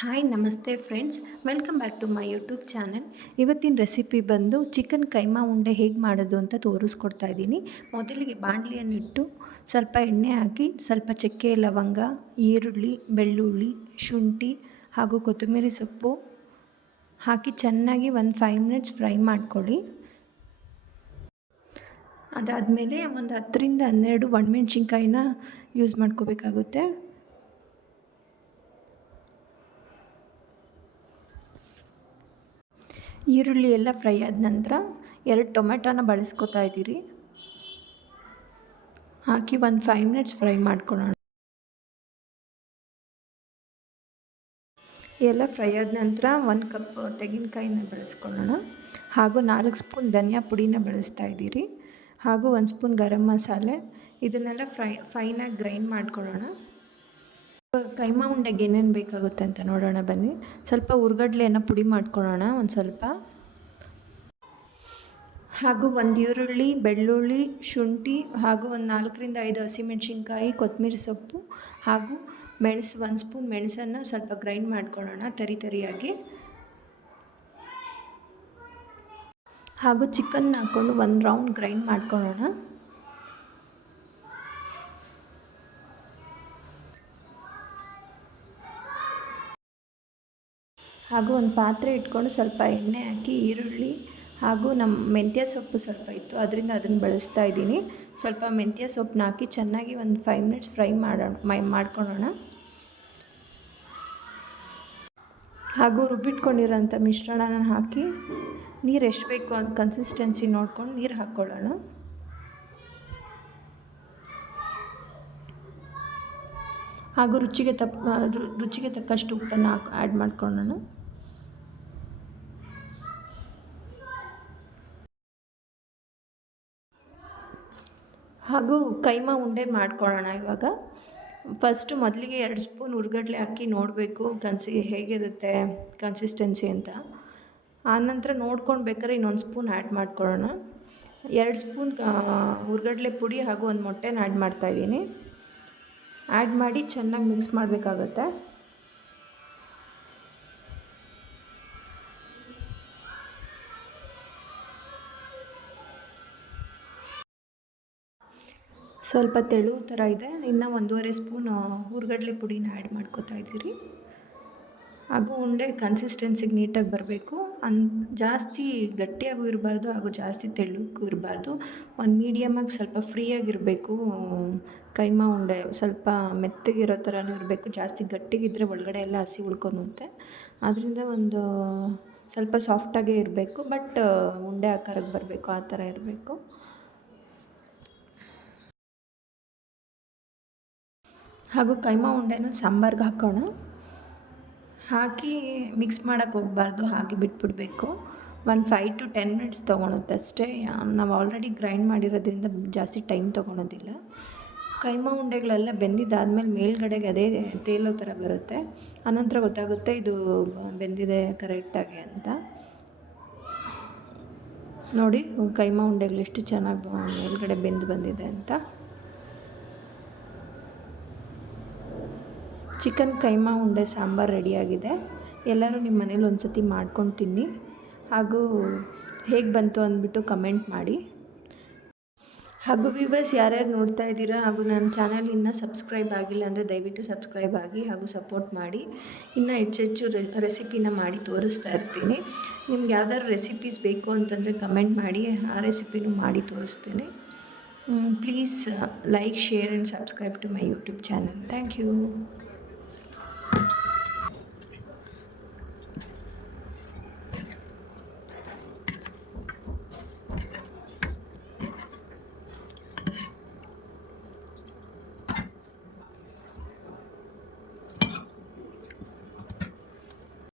Hi, ನಮಸ್ತೆ friends. Welcome back to my YouTube channel. ಇವತ್ತಿನ recipe ಬಂದು ಚಿಕನ್ ಕೈಮಾ ಉಂಡೆ ಹೇಗೆ ಮಾಡೋದು ಅಂತ ತೋರಿಸ್ಕೊಡ್ತಾ ಇದ್ದೀನಿ. ಮೊದಲಿಗೆ ಬಾಣಲಿಯನ್ನಿಟ್ಟು ಸ್ವಲ್ಪ ಎಣ್ಣೆ ಹಾಕಿ, ಸ್ವಲ್ಪ ಚಕ್ಕೆ ಲವಂಗ, ಈರುಳ್ಳಿ, ಬೆಳ್ಳುಳ್ಳಿ, ಶುಂಠಿ ಹಾಗೂ ಕೊತ್ತಂಬರಿ ಸೊಪ್ಪು ಹಾಕಿ ಚೆನ್ನಾಗಿ ಒಂದು ಫೈವ್ ಮಿನಿಟ್ಸ್ ಫ್ರೈ ಮಾಡ್ಕೊಳ್ಳಿ. ಅದಾದಮೇಲೆ ಒಂದು ಹತ್ತರಿಂದ ಹನ್ನೆರಡು ಒಣಮೆಣ್ಸಿನ್ಕಾಯಿನ ಯೂಸ್ ಮಾಡ್ಕೋಬೇಕಾಗುತ್ತೆ. ಈರುಳ್ಳಿ ಎಲ್ಲ ಫ್ರೈ ಆದ ನಂತರ ಎರಡು ಟೊಮೆಟೊನ ಬಳಸ್ಕೊತಾ ಇದ್ದೀರಿ. ಹಾಕಿ ಒಂದು ಫೈವ್ ಮಿನಿಟ್ಸ್ ಫ್ರೈ ಮಾಡ್ಕೊಳ್ಳೋಣ. ಎಲ್ಲ ಫ್ರೈ ಆದ ನಂತರ ಒಂದು ಕಪ್ ತೆಂಗಿನಕಾಯಿನ ಬಳಸ್ಕೊಳ್ಳೋಣ. ಹಾಗೂ ನಾಲ್ಕು ಸ್ಪೂನ್ ಧನಿಯಾ ಪುಡಿನ ಬಳಸ್ತಾ ಇದ್ದೀರಿ. ಹಾಗೂ ಒಂದು ಸ್ಪೂನ್ ಗರಂ ಮಸಾಲೆ. ಇದನ್ನೆಲ್ಲ ಫ್ರೈ ಫೈನಾಗಿ ಗ್ರೈಂಡ್ ಮಾಡ್ಕೊಳ್ಳೋಣ. ಕೈಮಾ ಉಂಡೆಗೆ ಏನೇನು ಬೇಕಾಗುತ್ತೆ ಅಂತ ನೋಡೋಣ ಬನ್ನಿ. ಸ್ವಲ್ಪ ಹುರ್ಗಡ್ಲೆಯನ್ನು ಪುಡಿ ಮಾಡ್ಕೊಳ್ಳೋಣ ಒಂದು ಸ್ವಲ್ಪ. ಹಾಗೂ ಒಂದು ಈರುಳ್ಳಿ, ಬೆಳ್ಳುಳ್ಳಿ, ಶುಂಠಿ ಹಾಗೂ ಒಂದು ನಾಲ್ಕರಿಂದ ಐದು ಹಸಿಮೆಣಸಿನ್ಕಾಯಿ ಕೊತ್ತಂಬರಿ ಸೊಪ್ಪು ಹಾಗೂ ಮೆಣಸು, ಒಂದು ಸ್ಪೂನ್ ಮೆಣಸನ್ನು ಸ್ವಲ್ಪ ಗ್ರೈಂಡ್ ಮಾಡ್ಕೊಳ್ಳೋಣ ತರಿ ತರಿಯಾಗಿ. ಹಾಗೂ ಚಿಕನ್ ಹಾಕ್ಕೊಂಡು ಒಂದು ರೌಂಡ್ ಗ್ರೈಂಡ್ ಮಾಡ್ಕೊಳ್ಳೋಣ ಹಾಗೂ ಒಂದು ಪಾತ್ರೆ ಇಟ್ಕೊಂಡು ಸ್ವಲ್ಪ ಎಣ್ಣೆ ಹಾಕಿ, ಈರುಳ್ಳಿ ಹಾಗೂ ನಮ್ಮ ಮೆಂತ್ಯ ಸೊಪ್ಪು ಸ್ವಲ್ಪ ಇತ್ತು. ಅದರಿಂದ ಅದನ್ನು ಬಳಸ್ತಾ ಇದ್ದೀನಿ. ಸ್ವಲ್ಪ ಮೆಂತ್ಯ ಸೊಪ್ಪನ್ನ ಹಾಕಿ ಚೆನ್ನಾಗಿ ಒಂದು ಫೈವ್ ಮಿನಿಟ್ಸ್ ಫ್ರೈ ಮಾಡೋಣ ಮೈ, ಮಾಡ್ಕೊಳ್ಳೋಣ. ಹಾಗೂ ರುಬ್ಬಿಟ್ಕೊಂಡಿರೋಂಥ ಮಿಶ್ರಣನ ಹಾಕಿ, ನೀರು ಎಷ್ಟು ಬೇಕು ಅದು ಕನ್ಸಿಸ್ಟೆನ್ಸಿ ನೋಡ್ಕೊಂಡು ನೀರು ಹಾಕ್ಕೊಳ್ಳೋಣ. ಹಾಗೂ ರುಚಿಗೆ ತಪ್ಪ ರುಚಿಗೆ ತಕ್ಕಷ್ಟು ಉಪ್ಪನ್ನು ಹಾಕಿ ಆ್ಯಡ್ ಮಾಡ್ಕೊಳ್ಳೋಣ. ಹಾಗೂ ಕೈಮಾ ಉಂಡೆ ಮಾಡ್ಕೊಳ್ಳೋಣ ಇವಾಗ. ಫಸ್ಟು ಮೊದಲಿಗೆ ಎರಡು ಸ್ಪೂನ್ ಹುರ್ಗಡ್ಲೆ ಹಾಕಿ ನೋಡಬೇಕು ಕನ್ಸಿ ಹೇಗಿರುತ್ತೆ ಕನ್ಸಿಸ್ಟೆನ್ಸಿ ಅಂತ. ಆನಂತರ ನೋಡ್ಕೊಂಡು ಬೇಕಾದ್ರೆ ಇನ್ನೊಂದು ಸ್ಪೂನ್ ಆ್ಯಡ್ ಮಾಡ್ಕೊಳ್ಳೋಣ. ಎರಡು ಸ್ಪೂನ್ ಹುರ್ಗಡ್ಲೆ ಪುಡಿ ಹಾಗೂ ಒಂದು ಮೊಟ್ಟೆನ ಆ್ಯಡ್ ಮಾಡ್ತಾಯಿದ್ದೀನಿ ಆ್ಯಡ್ ಮಾಡಿ ಚೆನ್ನಾಗಿ ಮಿಕ್ಸ್ ಮಾಡಬೇಕಾಗತ್ತೆ. ಸ್ವಲ್ಪ ತೆಳು ಥರ ಇದೆ. ಇನ್ನು ಒಂದೂವರೆ ಸ್ಪೂನ್ ಹುರ್ಗಡ್ಲೆ ಪುಡಿನ ಆ್ಯಡ್ ಮಾಡ್ಕೋತಾ ಇದ್ದೀರಿ. ಹಾಗೂ ಉಂಡೆ ಕನ್ಸಿಸ್ಟೆನ್ಸಿಗೆ ನೀಟಾಗಿ ಬರಬೇಕು. ಅನ್, ಜಾಸ್ತಿ ಗಟ್ಟಿಯಾಗೂ ಇರಬಾರ್ದು ಹಾಗೂ ಜಾಸ್ತಿ ತೆಳ್ಳಗೂ ಇರಬಾರ್ದು. ಒಂದು ಮೀಡಿಯಮಾಗಿ ಸ್ವಲ್ಪ ಫ್ರೀಯಾಗಿರಬೇಕು ಕೈಮಾ ಉಂಡೆ ಸ್ವಲ್ಪ ಮೆತ್ತಗಿರೋ ಥರನೂ ಇರಬೇಕು. ಜಾಸ್ತಿ ಗಟ್ಟಿಗಿದ್ದರೆ ಒಳಗಡೆ ಎಲ್ಲ ಹಸಿ ಉಳ್ಕೊಳುತ್ತೆ. ಅದರಿಂದ ಒಂದು ಸ್ವಲ್ಪ ಸಾಫ್ಟಾಗೇ ಇರಬೇಕು. ಬಟ್ ಉಂಡೆ ಆಕಾರಕ್ಕೆ ಬರಬೇಕು. ಆ ಥರ ಇರಬೇಕು. ಹಾಗೂ ಕೈಮಾ ಉಂಡೆನ ಸಾಂಬಾರ್ಗೆ ಹಾಕೋಣ. ಹಾಕಿ ಮಿಕ್ಸ್ ಮಾಡೋಕ್ಕೆ ಹೋಗಬಾರ್ದು, ಹಾಗೆ ಬಿಟ್ಬಿಡಬೇಕು. ಒಂದು ಫೈವ್ ಟು ಟೆನ್ ಮಿನಿಟ್ಸ್ ತೊಗೊಳುತ್ತೆ ಅಷ್ಟೇ ನಾವು ಆಲ್ರೆಡಿ ಗ್ರೈಂಡ್ ಮಾಡಿರೋದ್ರಿಂದ ಜಾಸ್ತಿ ಟೈಮ್ ತೊಗೊಳೋದಿಲ್ಲ. ಕೈಮಾ ಉಂಡೆಗಳೆಲ್ಲ ಬೆಂದಿದ್ದಾದಮೇಲೆ ಮೇಲ್ಗಡೆಗೆ ಅದೇ ತೇಲೋ ಥರ ಬರುತ್ತೆ. ಆನಂತರ ಗೊತ್ತಾಗುತ್ತೆ ಇದು ಬೆಂದಿದೆ ಕರೆಕ್ಟಾಗಿ ಅಂತ. ನೋಡಿ, ಕೈಮಾ ಉಂಡೆಗಳು ಎಷ್ಟು ಚೆನ್ನಾಗಿ ಮೇಲ್ಗಡೆ ಬೆಂದು ಬಂದಿದೆ ಅಂತ. ಚಿಕನ್ ಕೈಮಾ ಉಂಡೆ ಸಾಂಬಾರು ರೆಡಿಯಾಗಿದೆ. ಎಲ್ಲರೂ ನಿಮ್ಮ ಮನೇಲಿ ಒಂದು ಸತಿ ಮಾಡ್ಕೊಂಡು ತಿನ್ನಿ. ಹಾಗೂ ಹೇಗೆ ಬಂತು ಅಂದ್ಬಿಟ್ಟು ಕಮೆಂಟ್ ಮಾಡಿ. ಹಾಗೂ ವ್ಯೂವರ್ಸ್ ಯಾರ್ಯಾರು ನೋಡ್ತಾ ಇದ್ದೀರಾ ಹಾಗೂ ನನ್ನ ಚಾನಲ್ ಇನ್ನೂ ಸಬ್ಸ್ಕ್ರೈಬ್ ಆಗಿಲ್ಲ ಅಂದರೆ ದಯವಿಟ್ಟು ಸಬ್ಸ್ಕ್ರೈಬ್ ಆಗಿ ಹಾಗೂ ಸಪೋರ್ಟ್ ಮಾಡಿ. ಇನ್ನೂ ಹೆಚ್ಚೆಚ್ಚು ರೆಸಿಪಿನ ಮಾಡಿ ತೋರಿಸ್ತಾ ಇರ್ತೀನಿ. ನಿಮ್ಗೆ ಯಾವ್ದಾದ್ರು ರೆಸಿಪೀಸ್ ಬೇಕು ಅಂತಂದರೆ ಕಮೆಂಟ್ ಮಾಡಿ, ಆ ರೆಸಿಪಿನೂ ಮಾಡಿ ತೋರಿಸ್ತೀನಿ. Please like, share and subscribe to my YouTube channel. Thank you.